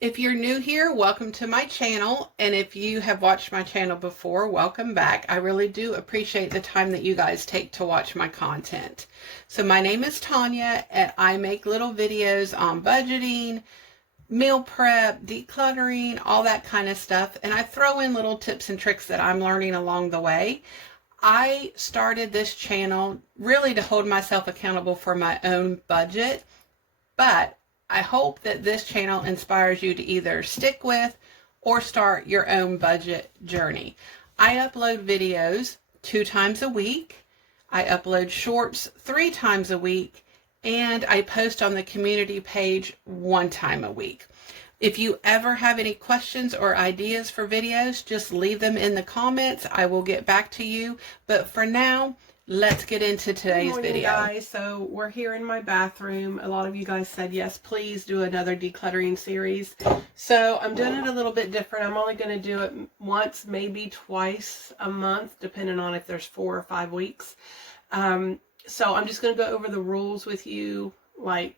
If you're new here, welcome to my channel. And if you have watched my channel before, welcome back. I really do appreciate the time that you guys take to watch my content. So my name is Tanya and I make little videos on budgeting, meal prep, decluttering, all that kind of stuff. And I throw in little tips and tricks that I'm learning along the way. I started this channel really to hold myself accountable for my own budget, but I hope that this channel inspires you to either stick with or start your own budget journey. I upload videos 2 times a week. I upload shorts 3 times a week, and I post on the community page 1 time a week. If you ever have any questions or ideas for videos, just leave them in the comments. I will get back to you. But for now, let's get into today's video. Guys, so we're here in my bathroom. A lot of you guys said, yes, please do another decluttering series. So I'm doing it a little bit different. I'm only going to do it once, maybe twice a month, depending on if there's 4 or 5 weeks. So I'm just going to go over the rules with you, like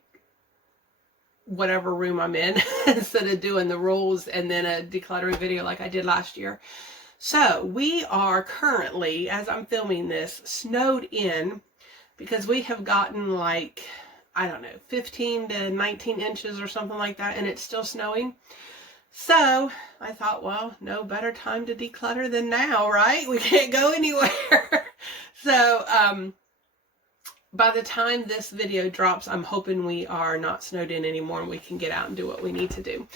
whatever room I'm in, instead of doing the rules and then a decluttering video like I did last year. So we are currently, as I'm filming this, snowed in because we have gotten like, I don't know, 15 to 19 inches or something like that, and it's still snowing. So I thought, well, no better time to declutter than now, right? We can't go anywhere. So by the time this video drops, I'm hoping we are not snowed in anymore and we can get out and do what we need to do.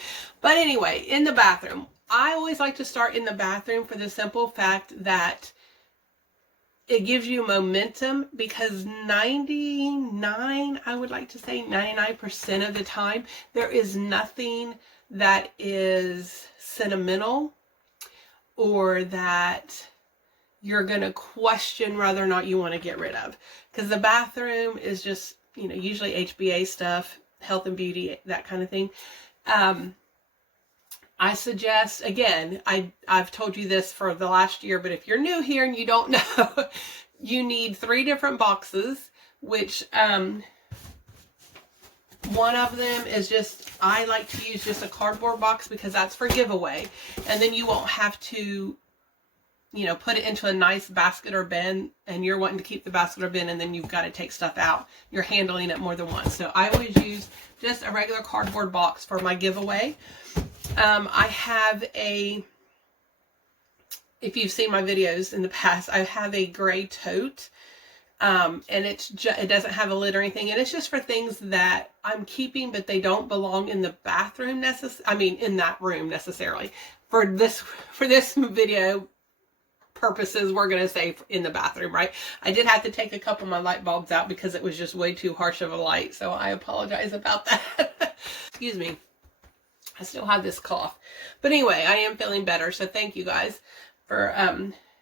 But anyway, in the bathroom, I always like to start in the bathroom for the simple fact that it gives you momentum, because 99, I would like to say 99% of the time, there is nothing that is sentimental or that you're going to question whether or not you want to get rid of. Because the bathroom is just, you know, usually HBA stuff, health and beauty, that kind of thing. I suggest, again, I've told you this for the last year, but if you're new here and you don't know, you need 3 different boxes, which one of them is just, I like to use just a cardboard box because that's for giveaway. And then you won't have to, you know, put it into a nice basket or bin, and you're wanting to keep the basket or bin, and then you've got to take stuff out. You're handling it more than once. So I always use just a regular cardboard box for my giveaway. I have a, if you've seen my videos in the past, I have a gray tote, and it doesn't have a lid or anything, and it's just for things that I'm keeping, but they don't belong in the bathroom in that room necessarily. For this video purposes, we're going to say in the bathroom, right? I did have to take a couple of my light bulbs out because it was just way too harsh of a light, so I apologize about that. Excuse me. I still have this cough. But anyway, I am feeling better, so thank you guys for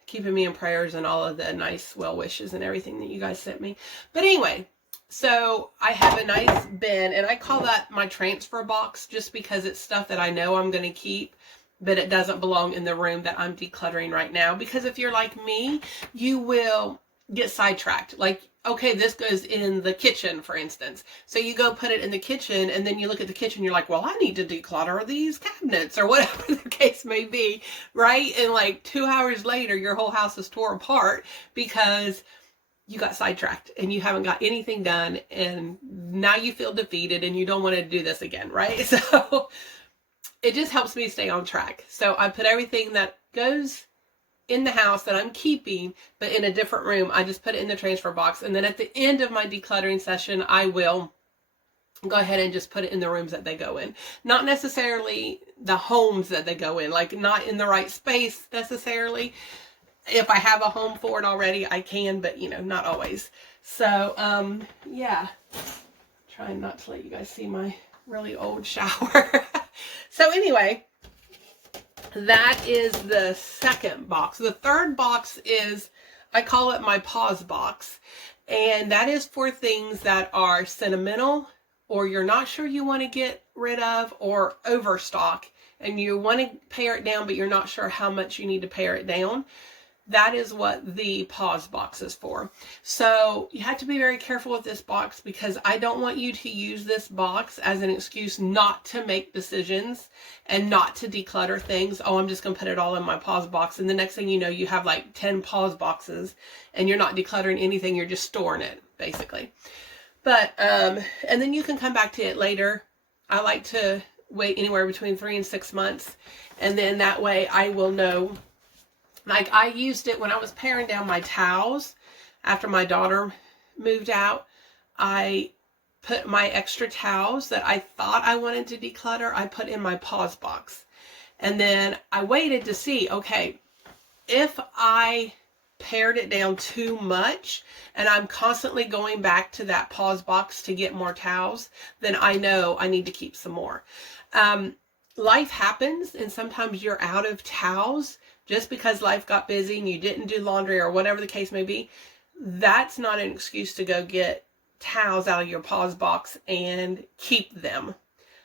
keeping me in prayers and all of the nice well wishes and everything that you guys sent me. But anyway, so I have a nice bin, and I call that my transfer box just because it's stuff that I know I'm going to keep, but it doesn't belong in the room that I'm decluttering right now. Because if you're like me, you will get sidetracked. Like, okay, this goes in the kitchen, for instance. So you go put it in the kitchen, and then you look at the kitchen, you're like, well, I need to declutter these cabinets, or whatever the case may be, right? And like 2 hours later, your whole house is torn apart because you got sidetracked and you haven't got anything done, and now you feel defeated and you don't want to do this again, right? So it just helps me stay on track. So I put everything that goes in the house that I'm keeping, but in a different room, I just put it in the transfer box. And then at the end of my decluttering session, I will go ahead and just put it in the rooms that they go in. Not necessarily the homes that they go in, like not in the right space necessarily. If I have a home for it already, I can, but you know, not always. So, yeah, trying not to let you guys see my really old shower. So anyway, that is the second box. The third box is, I call it my pause box. And that is for things that are sentimental, or you're not sure you want to get rid of, or overstock, and you want to pare it down, but you're not sure how much you need to pare it down. that is what the pause box is for. So you have to be very careful with this box, because I don't want you to use this box as an excuse not to make decisions and not to declutter things. Oh, I'm just going to put it all in my pause box. And the next thing you know, you have like 10 pause boxes and you're not decluttering anything. You're just storing it, basically. But, and then you can come back to it later. I like to wait anywhere between 3 and 6 months. And then that way I will know. Like, I used it when I was paring down my towels after my daughter moved out. I put my extra towels that I thought I wanted to declutter, I put in my pause box. And then I waited to see, okay, if I pared it down too much and I'm constantly going back to that pause box to get more towels, then I know I need to keep some more. Life happens, and sometimes you're out of towels. Just because life got busy and you didn't do laundry or whatever the case may be, that's not an excuse to go get towels out of your pause box and keep them,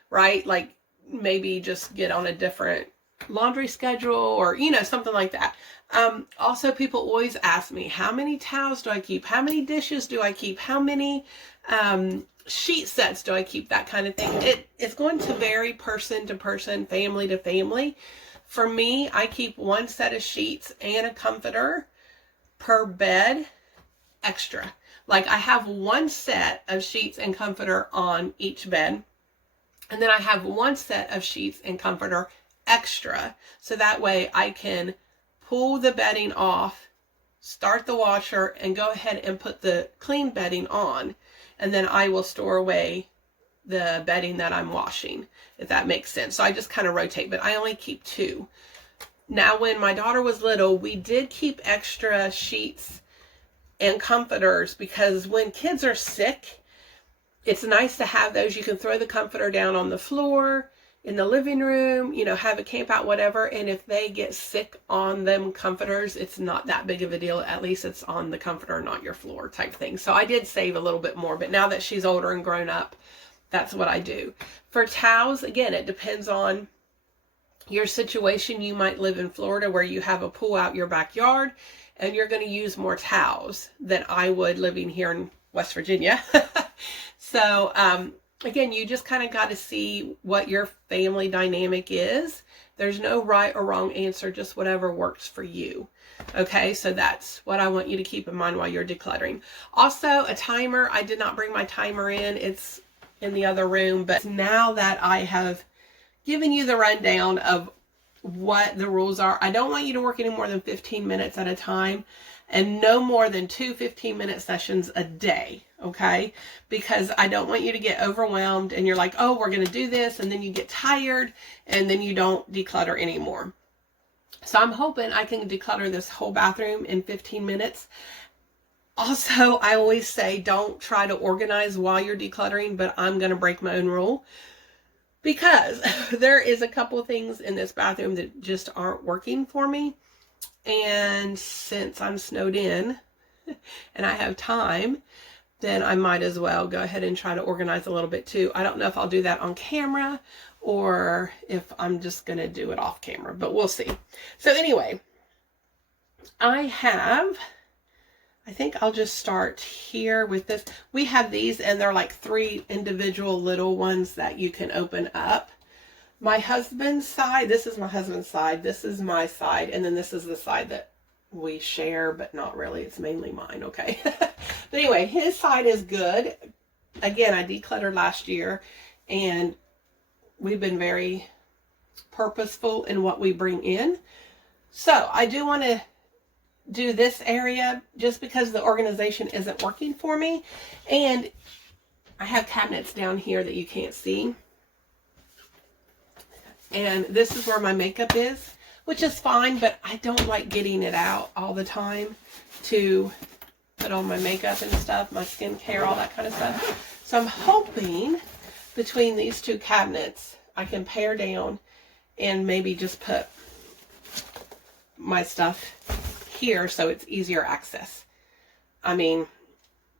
right? Like, maybe just get on a different laundry schedule, or, you know, something like that. Also, people always ask me, how many towels do I keep? How many dishes do I keep? How many sheet sets do I keep? That kind of thing. It's going to vary person to person, family to family. For me, I keep 1 set of sheets and a comforter per bed extra. Like, I have 1 set of sheets and comforter on each bed. And then I have 1 set of sheets and comforter extra. So that way I can pull the bedding off, start the washer, and go ahead and put the clean bedding on. And then I will store away the bedding that I'm washing, if that makes sense. So I just kind of rotate, but I only keep 2. Now, when my daughter was little, we did keep extra sheets and comforters, because when kids are sick, it's nice to have those. You can throw the comforter down on the floor, in the living room, you know, have a camp out, whatever. And if they get sick on them comforters, it's not that big of a deal. At least it's on the comforter, not your floor type thing. So I did save a little bit more, but now that she's older and grown up, that's what I do. For towels, again, it depends on your situation. You might live in Florida where you have a pool out your backyard and you're going to use more towels than I would living here in West Virginia. So, again, you just kind of got to see what your family dynamic is. There's no right or wrong answer, just whatever works for you. Okay, so that's what I want you to keep in mind while you're decluttering. Also, a timer. I did not bring my timer in. It's in the other room, but now that I have given you the rundown of what the rules are, I don't want you to work any more than 15 minutes at a time, and no more than 2 15-minute sessions a day, okay? Because I don't want you to get overwhelmed and you're like, oh, we're going to do this, and then you get tired and then you don't declutter anymore. So I'm hoping I can declutter this whole bathroom in 15 minutes. Also, I always say don't try to organize while you're decluttering, but I'm going to break my own rule, because there is a couple things in this bathroom that just aren't working for me. And since I'm snowed in and I have time, then I might as well go ahead and try to organize a little bit too. I don't know if I'll do that on camera or if I'm just going to do it off camera, but we'll see. So anyway, I think I'll just start here with this. We have these, and they're like 3 individual little ones that you can open up. My husband's side, this is my husband's side, this is my side, and then this is the side that we share, but not really. It's mainly mine, okay? But anyway, his side is good. Again, I decluttered last year, and we've been very purposeful in what we bring in. So I do want to do this area just because the organization isn't working for me. And I have cabinets down here that you can't see. And this is where my makeup is, which is fine, but I don't like getting it out all the time to put on my makeup and stuff, my skincare, all that kind of stuff. So I'm hoping between these 2 cabinets, I can pare down and maybe just put my stuff here so it's easier access. I mean,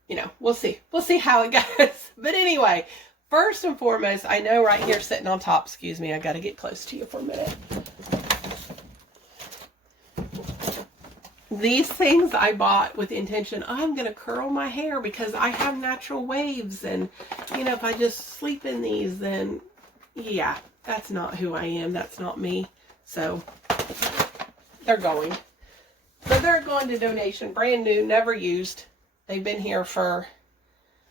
you know, we'll see. We'll see how it goes. But anyway, first and foremost, I know right here sitting on top, excuse me, I got to get close to you for a minute. These things I bought with the intention, I'm going to curl my hair because I have natural waves. And, you know, if I just sleep in these, then yeah, that's not who I am. That's not me. So they're going. But they're going to donation. Brand new, never used. They've been here for,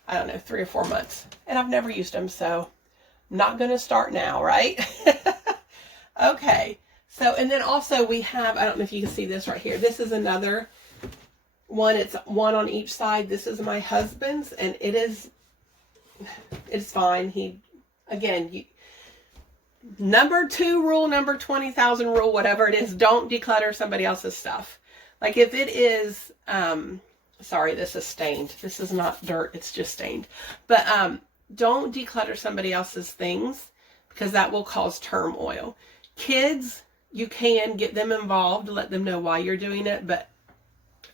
I don't know, 3 or 4 months. And I've never used them. So I'm not going to start now, right? Okay. So, and then also we have, I don't know if you can see this right here. This is another one. It's one on each side. This is my husband's, and it's fine. He, again, number 2 rule, number 20,000 rule, whatever it is, don't declutter somebody else's stuff. Like if it is, sorry, this is stained. This is not dirt. It's just stained. But don't declutter somebody else's things because that will cause turmoil. Kids, you can get them involved, let them know why you're doing it. But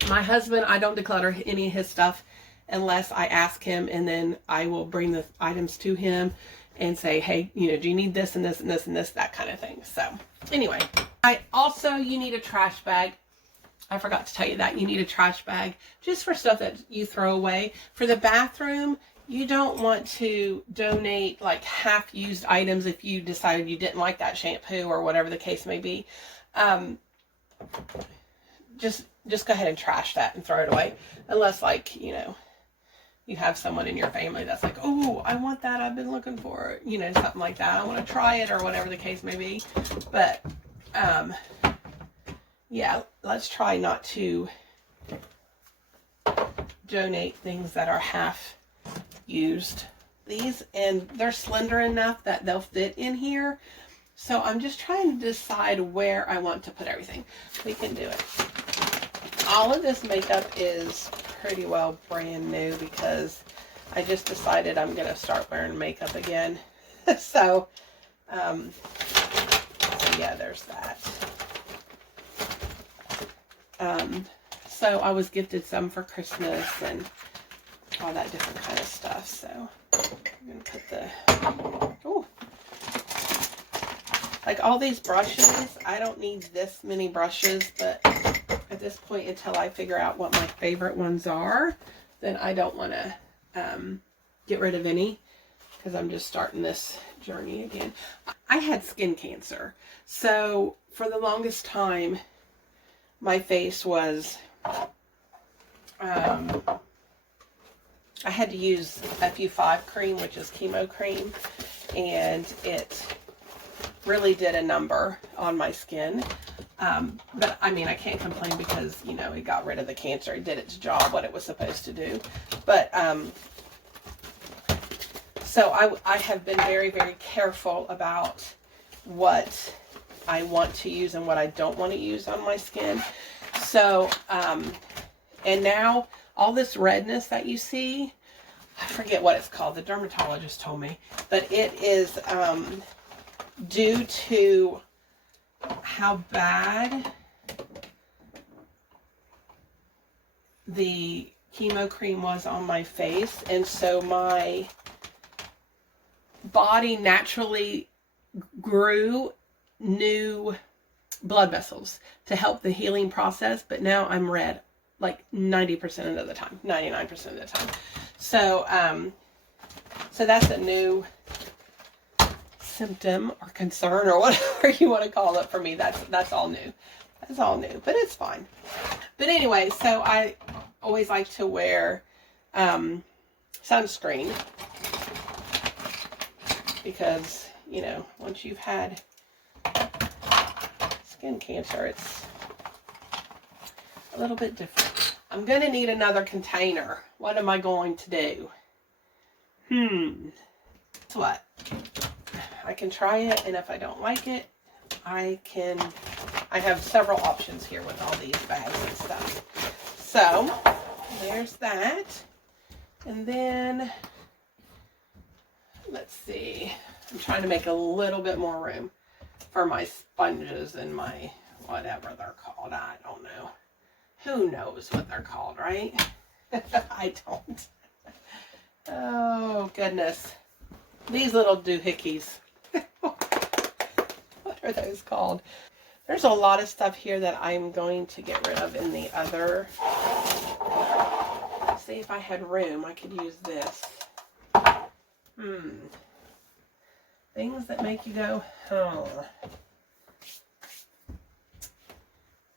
my husband, I don't declutter any of his stuff unless I ask him, and then I will bring the items to him and say, hey, you know, do you need this and this and this and this, that kind of thing. So anyway, you need a trash bag. I forgot to tell you that. You need a trash bag just for stuff that you throw away. For the bathroom, you don't want to donate like half-used items if you decided you didn't like that shampoo or whatever the case may be. Just go ahead and trash that and throw it away. Unless, like, you know, you have someone in your family that's like, oh, I want that. I've been looking for it. You know, something like that. I want to try it or whatever the case may be. But, yeah, let's try not to donate things that are half used. These, and they're slender enough that they'll fit in here. So I'm just trying to decide where I want to put everything. We can do it. All of this makeup is pretty well brand new because I just decided I'm going to start wearing makeup again. So yeah, there's that. So I was gifted some for Christmas and all that different kind of stuff. So I'm going to put like all these brushes. I don't need this many brushes, but at this point, until I figure out what my favorite ones are, then I don't want to get rid of any because I'm just starting this journey again. I had skin cancer. So for the longest time, my face was, I had to use FU5 cream, which is chemo cream, and it really did a number on my skin. But I mean, I can't complain because, you know, it got rid of the cancer. It did its job, what it was supposed to do. But, so I have been very, very careful about what I want to use and what I don't want to use on my skin. So, and now all this redness that you see, I forget what it's called. The dermatologist told me, but it is, due to how bad the chemo cream was on my face. And so my body naturally grew new blood vessels to help the healing process. But now I'm red like 90% of the time, 99% of the time. So, so that's a new symptom or concern or whatever you want to call it for me. That's all new. That's all new, but it's fine. But anyway, so I always like to wear sunscreen because, you know, once you've had skin cancer, it's a little bit different. I'm going to need another container. What am I going to do? Guess what? I can try it, and if I don't like it, I have several options here with all these bags and stuff. So, there's that. And then, let's see. I'm trying to make a little bit more room for my sponges and my whatever they're called. I don't know. Who knows what they're called, right? I don't. Oh, goodness. These little doohickeys. What are those called? There's a lot of stuff here that I'm going to get rid of in the other. Let's see if I had room, I could use this. Things that make you go, oh.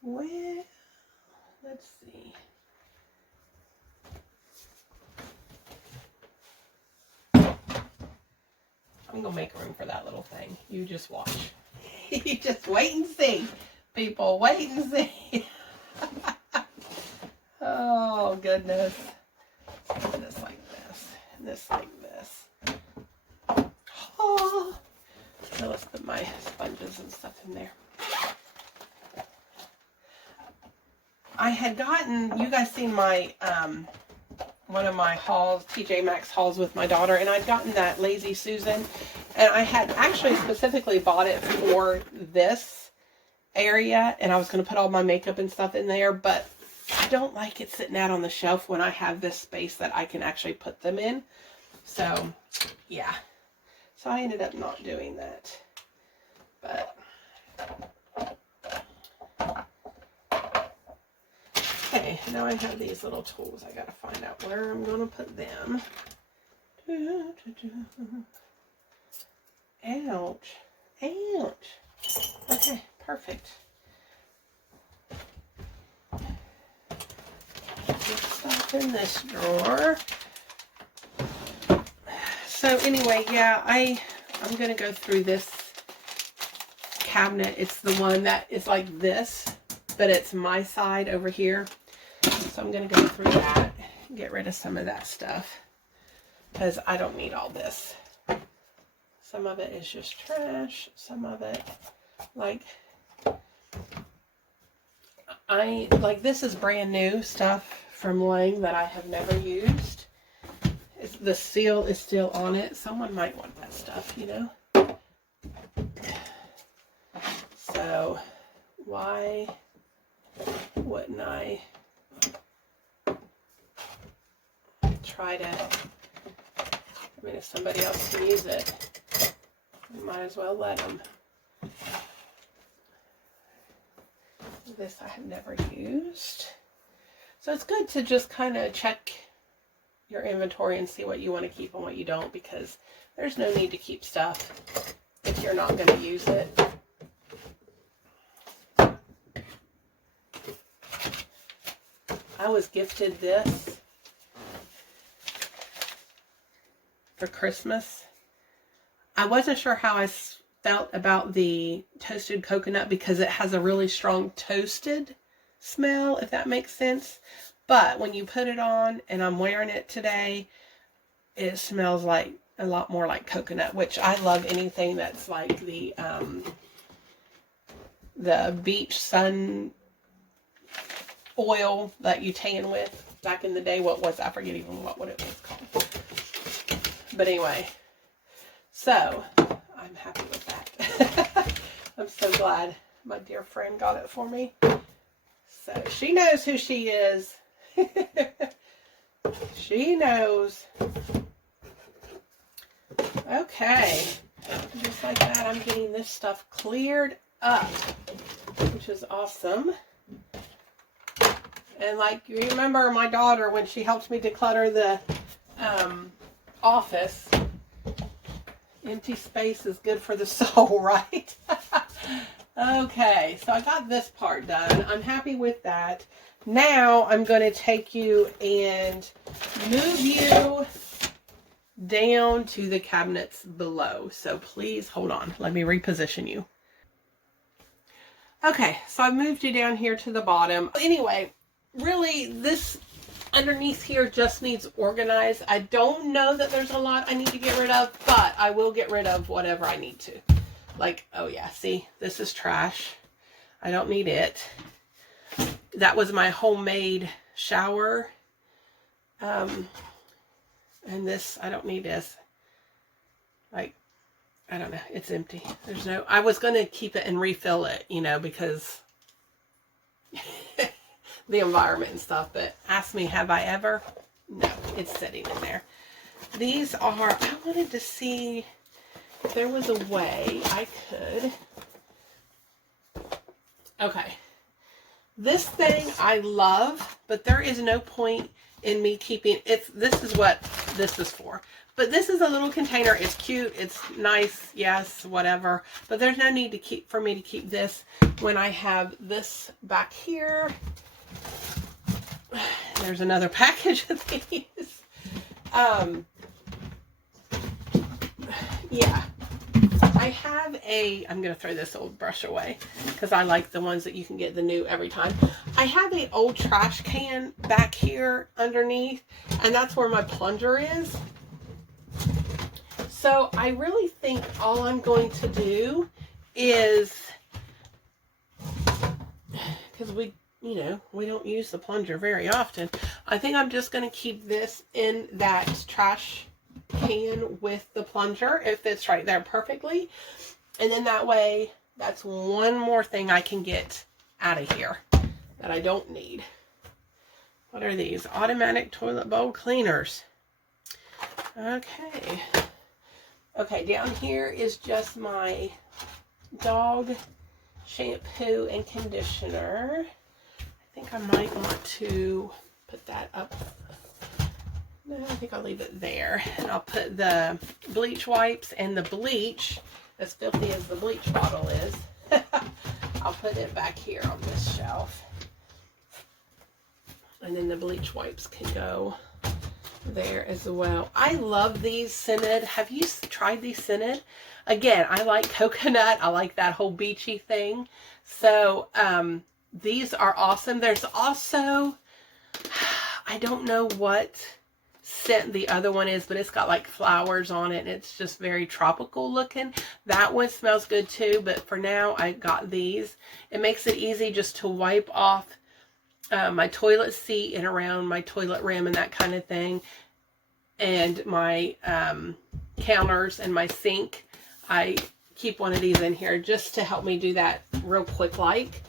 Well, let's see. I'm going to make room for that little thing. You just watch. You just wait and see. People, wait and see. Oh, goodness. This like this. And this like this. Oh. So let's put my sponges and stuff in there. I had gotten, you guys seen my, one of my hauls, TJ Maxx hauls with my daughter, and I'd gotten that Lazy Susan, and I had actually specifically bought it for this area, and I was going to put all my makeup and stuff in there, but I don't like it sitting out on the shelf when I have this space that I can actually put them in. So, yeah. So I ended up not doing that. But okay, now I have these little tools. I gotta find out where I'm gonna put them. Ouch. Ouch. Okay, perfect. Put stuff in this drawer. So anyway, yeah, I'm gonna go through this cabinet. It's the one that is like this, but it's my side over here. So I'm going to go through that, get rid of some of that stuff, because I don't need all this. Some of it is just trash. Some of it, like this is brand new stuff from Lang that I have never used. The seal is still on it. Someone might want that stuff, you know. So why wouldn't I try to, I mean, if somebody else can use it, we might as well let them. This I have never used. So it's good to just kind of check your inventory and see what you want to keep and what you don't, because there's no need to keep stuff if you're not going to use it. I was gifted this for Christmas. I wasn't sure how I felt about the toasted coconut because it has a really strong toasted smell, if that makes sense. But when you put it on, and I'm wearing it today, it smells like a lot more like coconut, which I love anything that's like the beach sun oil that you tan with back in the day. What was, I forget even what it was called. But anyway, so I'm happy with that. I'm so glad my dear friend got it for me. So she knows who she is. She knows. Okay, just like that, I'm getting this stuff cleared up, which is awesome. And like, you remember my daughter when she helped me declutter the office. Empty space is good for the soul, right? Okay, so I got this part done. I'm happy with that. Now I'm going to take you and move you down to the cabinets below. So please hold on. Let me reposition you. Okay, so I moved you down here to the bottom. Anyway, really this underneath here just needs organized. I don't know that there's a lot I need to get rid of, but I will get rid of whatever I need to. Like, oh yeah, see, this is trash. I don't need it. That was my homemade shower. And this, I don't need this. Like, I don't know, it's empty. There's no, I was going to keep it and refill it, you know, because the environment and stuff, but ask me, have I ever? No, it's sitting in there. These are, I wanted to see if there was a way I could Okay. This thing I love, but there is no point in me keeping it. This is what this is for. But this is a little container. It's cute. It's nice. Yes, whatever. But there's no need for me to keep this when I have this back here. There's another package of these. Yeah. I have I'm going to throw this old brush away because I like the ones that you can get the new every time. I have an old trash can back here underneath, and that's where my plunger is. So I really think all I'm going to do is, because we don't use the plunger very often, I think I'm just going to keep this in that trash can with the plunger. It fits right there perfectly. And then that way, that's one more thing I can get out of here that I don't need. What are these? Automatic toilet bowl cleaners. Okay. Okay, down here is just my dog shampoo and conditioner. I think I might want to put that up. No, I think I'll leave it there. And I'll put the bleach wipes and the bleach, as filthy as the bleach bottle is, I'll put it back here on this shelf. And then the bleach wipes can go there as well. I love these scented. Have you tried these scented? Again, I like coconut. I like that whole beachy thing. So these are awesome. There's also, I don't know what scent the other one is, but it's got like flowers on it, and it's just very tropical looking. That one smells good too, but for now I got these. It makes it easy just to wipe off my toilet seat and around my toilet rim and that kind of thing, and my counters and my sink. I keep one of these in here just to help me do that real quick. Like,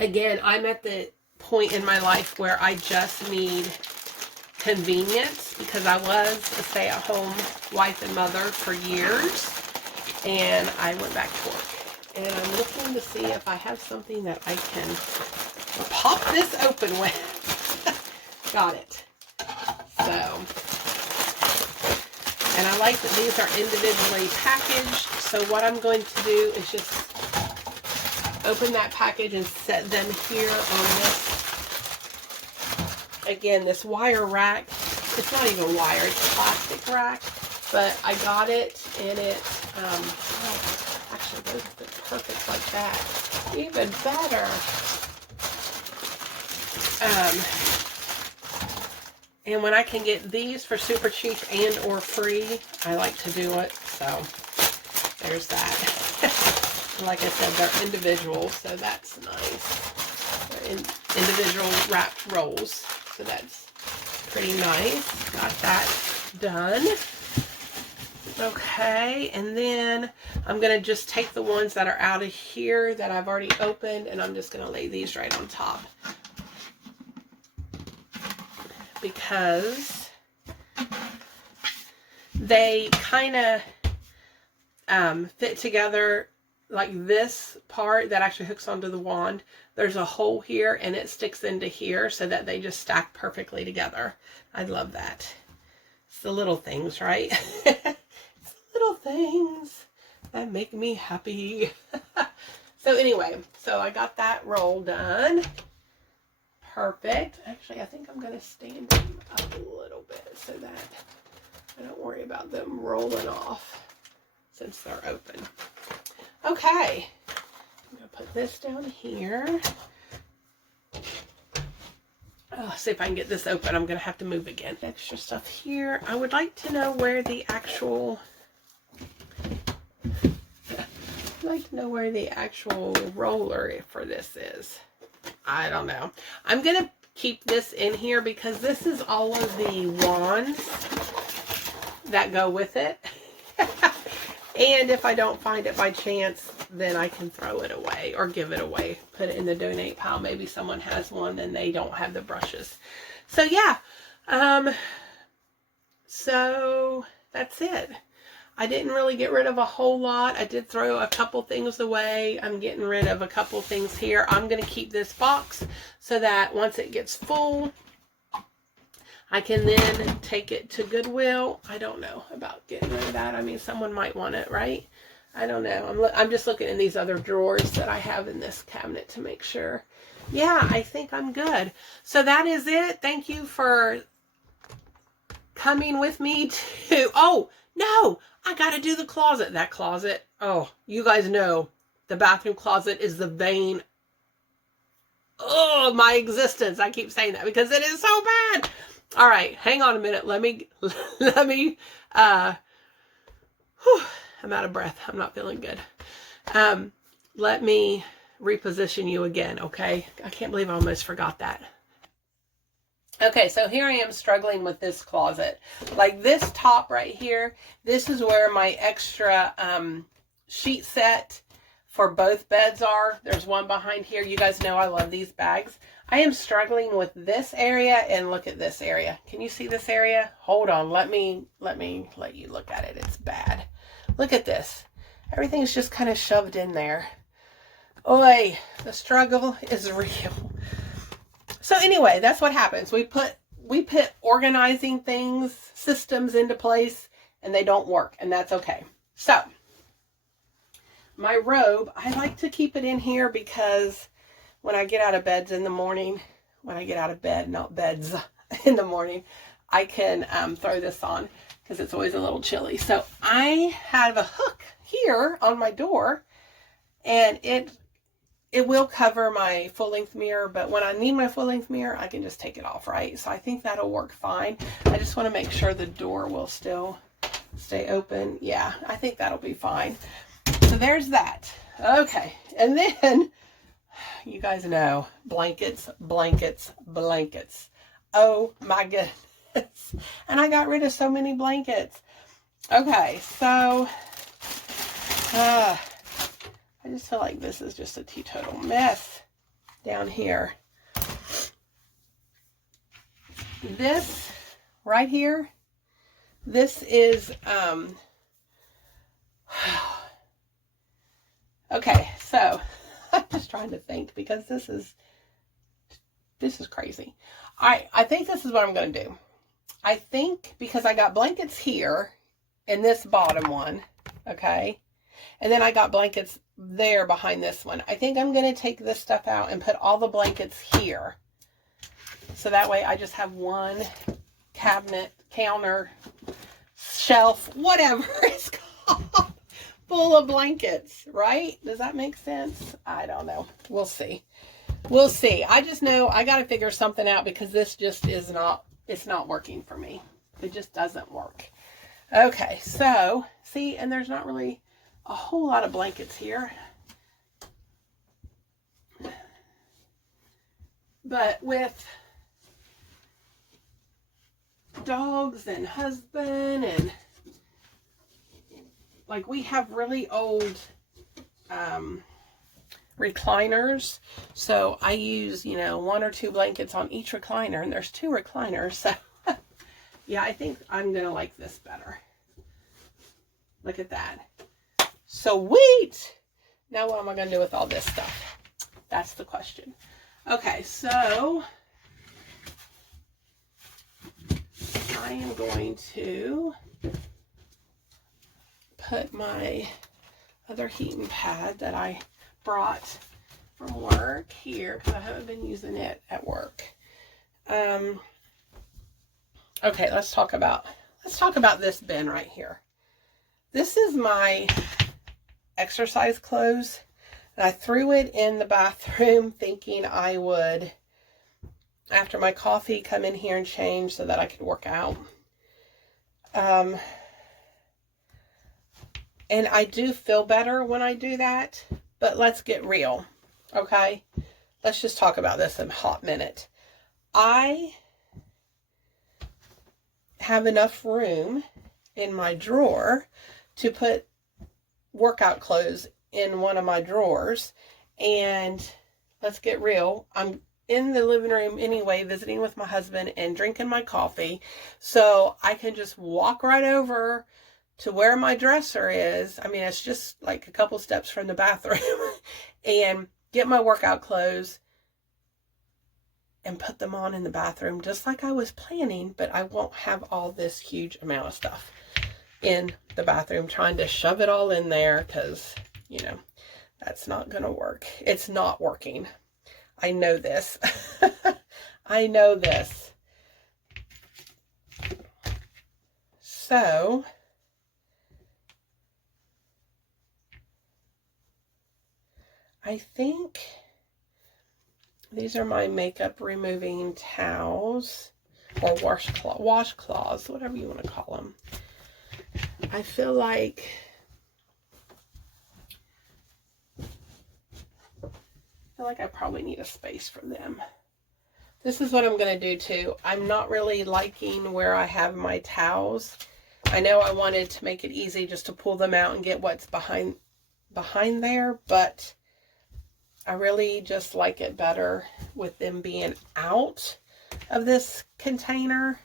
again, I'm at the point in my life where I just need convenience, because I was a stay-at-home wife and mother for years, and I went back to work. And I'm looking to see if I have something that I can pop this open with. Got it. So, and I like that these are individually packaged. So what I'm going to do is just open that package and set them here on this. Again, this wire rack, it's not even wire, it's a plastic rack, but I got it, and it, actually those fit perfect like that, even better. And when I can get these for super cheap and or free, I like to do it, so there's that. Like I said, they're individual, so that's nice. They're individual wrapped rolls. So that's pretty nice. Got that done. Okay, and then I'm going to just take the ones that are out of here that I've already opened, and I'm just going to lay these right on top. Because they kind of fit together. Like this part that actually hooks onto the wand, there's a hole here and it sticks into here so that they just stack perfectly together. I love that. It's the little things, right? It's the little things that make me happy. So anyway, so I got that roll done. Perfect. Actually, I think I'm going to stand them up a little bit so that I don't worry about them rolling off since they're open. Okay, I'm going to put this down here. Oh, see if I can get this open. I'm going to have to move again. Extra stuff here. I would like to know where the actual... I'd like to know where the actual roller for this is. I don't know. I'm going to keep this in here because this is all of the wands that go with it. And if I don't find it by chance, then I can throw it away or give it away. Put it in the donate pile. Maybe someone has one and they don't have the brushes. So yeah. So that's it. I didn't really get rid of a whole lot. I did throw a couple things away. I'm getting rid of a couple things here. I'm going to keep this box so that once it gets full, I can then take it to Goodwill. I don't know about getting rid of that. I mean, someone might want it, right? I don't know. I'm just looking in these other drawers that I have in this cabinet to make sure. Yeah, I think I'm good. So that is it. Thank you for coming with me to... Oh, no! I got to do the closet. That closet. Oh, you guys know the bathroom closet is the vein of my existence. I keep saying that because it is so bad. All right, hang on a minute. Let me, whew, I'm out of breath. I'm not feeling good. Let me reposition you again, okay? I can't believe I almost forgot that. Okay, so here I am struggling with this closet. Like this top right here, this is where my extra sheet set for both beds are. There's one behind here. You guys know I love these bags. I am struggling with this area, and look at this area. Can you see this area? Hold on, let me let you look at it. It's bad. Look at this. Everything's just kind of shoved in there. Oi, the struggle is real. So anyway, that's what happens. We put organizing things, systems into place, and they don't work, and that's okay. So my robe, I like to keep it in here because when I get out of beds in the morning, when I get out of bed, not beds, in the morning, I can throw this on because it's always a little chilly. So I have a hook here on my door, and it will cover my full-length mirror, but when I need my full-length mirror, I can just take it off, right? So I think that'll work fine. I just want to make sure the door will still stay open. Yeah, I think that'll be fine. So there's that. Okay, and then you guys know, blankets, blankets, blankets. Oh my goodness. And I got rid of so many blankets. Okay, so I just feel like this is just a teetotal mess down here. This right here, this is, okay, so I'm just trying to think because this is crazy. I think this is what I'm going to do. I think because I got blankets here in this bottom one, okay, and then I got blankets there behind this one. I think I'm going to take this stuff out and put all the blankets here. So that way I just have one cabinet, counter, shelf, whatever it's called, full of blankets, right? Does that make sense? I don't know. We'll see. We'll see. I just know I got to figure something out because this just is not, it's not working for me. It just doesn't work. Okay, so see, and there's not really a whole lot of blankets here. But with dogs and husband and like we have really old recliners, so I use, you know, 1 or 2 blankets on each recliner, and there's 2 recliners, so yeah, I think I'm gonna like this better. Look at that. Sweet. Now what am I gonna do with all this stuff? That's the question. Okay, so I am going to put my other heating pad that I brought from work here because I haven't been using it at work. Okay, let's talk about this bin right here. This is my exercise clothes, and I threw it in the bathroom thinking I would, after my coffee, come in here and change so that I could work out. And I do feel better when I do that, but let's get real, okay? Let's just talk about this in a hot minute. I have enough room in my drawer to put workout clothes in one of my drawers, and let's get real, I'm in the living room anyway visiting with my husband and drinking my coffee, so I can just walk right over to where my dresser is. I mean, it's just like a couple steps from the bathroom. And get my workout clothes and put them on in the bathroom just like I was planning, but I won't have all this huge amount of stuff in the bathroom trying to shove it all in there, because, you know, that's not going to work. It's not working. I know this. I know this. So I think these are my makeup removing towels, or washcloths, whatever you want to call them. I feel like I probably need a space for them. This is what I'm going to do too. I'm not really liking where I have my towels. I know I wanted to make it easy just to pull them out and get what's behind there, but I really just like it better with them being out of this container.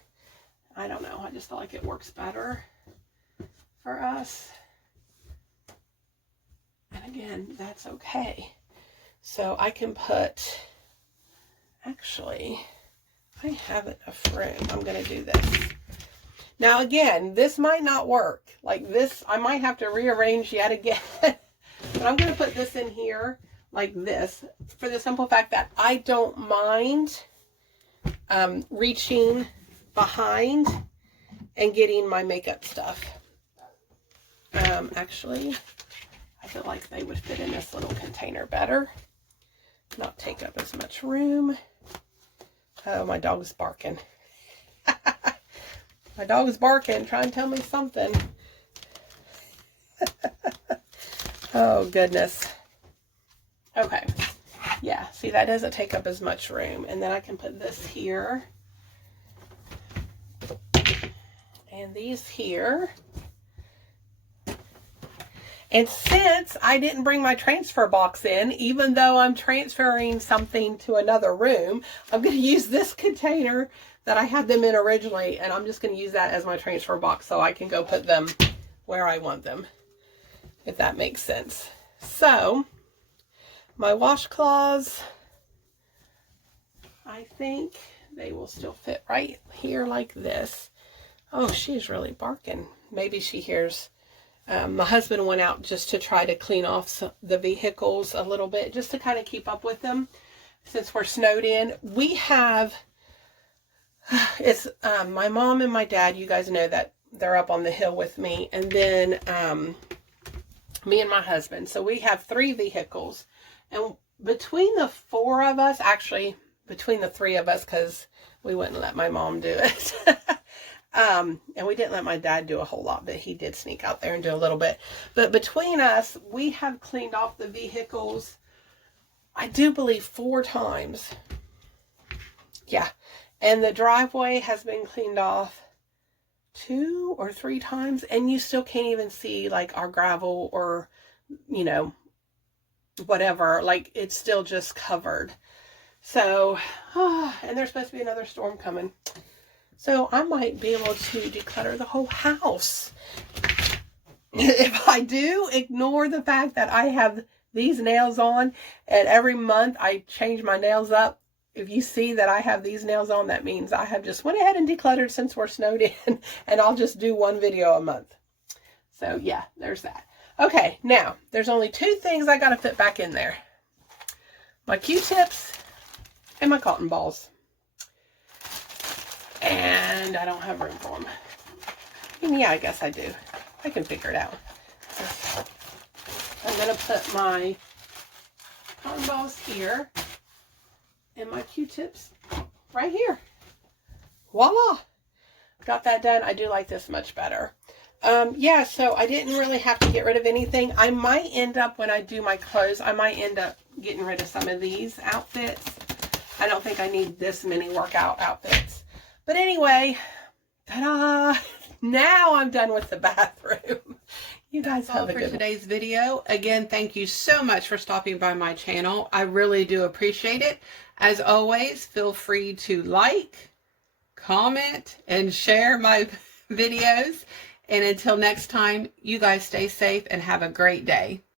I don't know. I just feel like it works better for us. And again, that's okay. So I can put, actually, I have enough room. I'm going to do this. Now again, this might not work. Like this, I might have to rearrange yet again. But I'm going to put this in here like this, for the simple fact that I don't mind reaching behind and getting my makeup stuff. Actually, I feel like they would fit in this little container better, not take up as much room. Oh, my dog's barking. My dog's barking, trying to tell me something. Oh, goodness. Okay. Yeah, see, that doesn't take up as much room. And then I can put this here. And these here. And since I didn't bring my transfer box in, even though I'm transferring something to another room, I'm going to use this container that I had them in originally, and I'm just going to use that as my transfer box so I can go put them where I want them, if that makes sense. So, my washcloths, I think they will still fit right here like this. Oh, she's really barking. Maybe she hears. My husband went out just to try to clean off the vehicles a little bit, just to kind of keep up with them since we're snowed in. We have, it's my mom and my dad, you guys know that they're up on the hill with me, and then me and my husband. So we have 3 vehicles, and between the 4 of us, actually between the 3 of us, because we wouldn't let my mom do it. And we didn't let my dad do a whole lot, but he did sneak out there and do a little bit. But between us, we have cleaned off the vehicles, I do believe 4 times. Yeah. And the driveway has been cleaned off 2 or 3 times. And you still can't even see like our gravel or, you know, whatever. Like it's still just covered. So, and there's supposed to be another storm coming. So I might be able to declutter the whole house. If I do, ignore the fact that I have these nails on, and every month I change my nails up. If you see that I have these nails on, that means I have just went ahead and decluttered since we're snowed in, and I'll just do 1 video a month. So yeah, there's that. Okay, now there's only 2 things I got to fit back in there. My Q-tips and my cotton balls. And I don't have room for them. And yeah, I guess I do. I can figure it out. I'm going to put my cotton balls here and my Q-tips right here. Voila! Got that done. I do like this much better. Yeah, so I didn't really have to get rid of anything. I might end up, when I do my clothes, I might end up getting rid of some of these outfits. I don't think I need this many workout outfits. But anyway, ta-da! Now I'm done with the bathroom. You guys have a good one. That's all for today's video. Again, thank you so much for stopping by my channel. I really do appreciate it. As always, feel free to like, comment, and share my videos. And until next time, you guys stay safe and have a great day.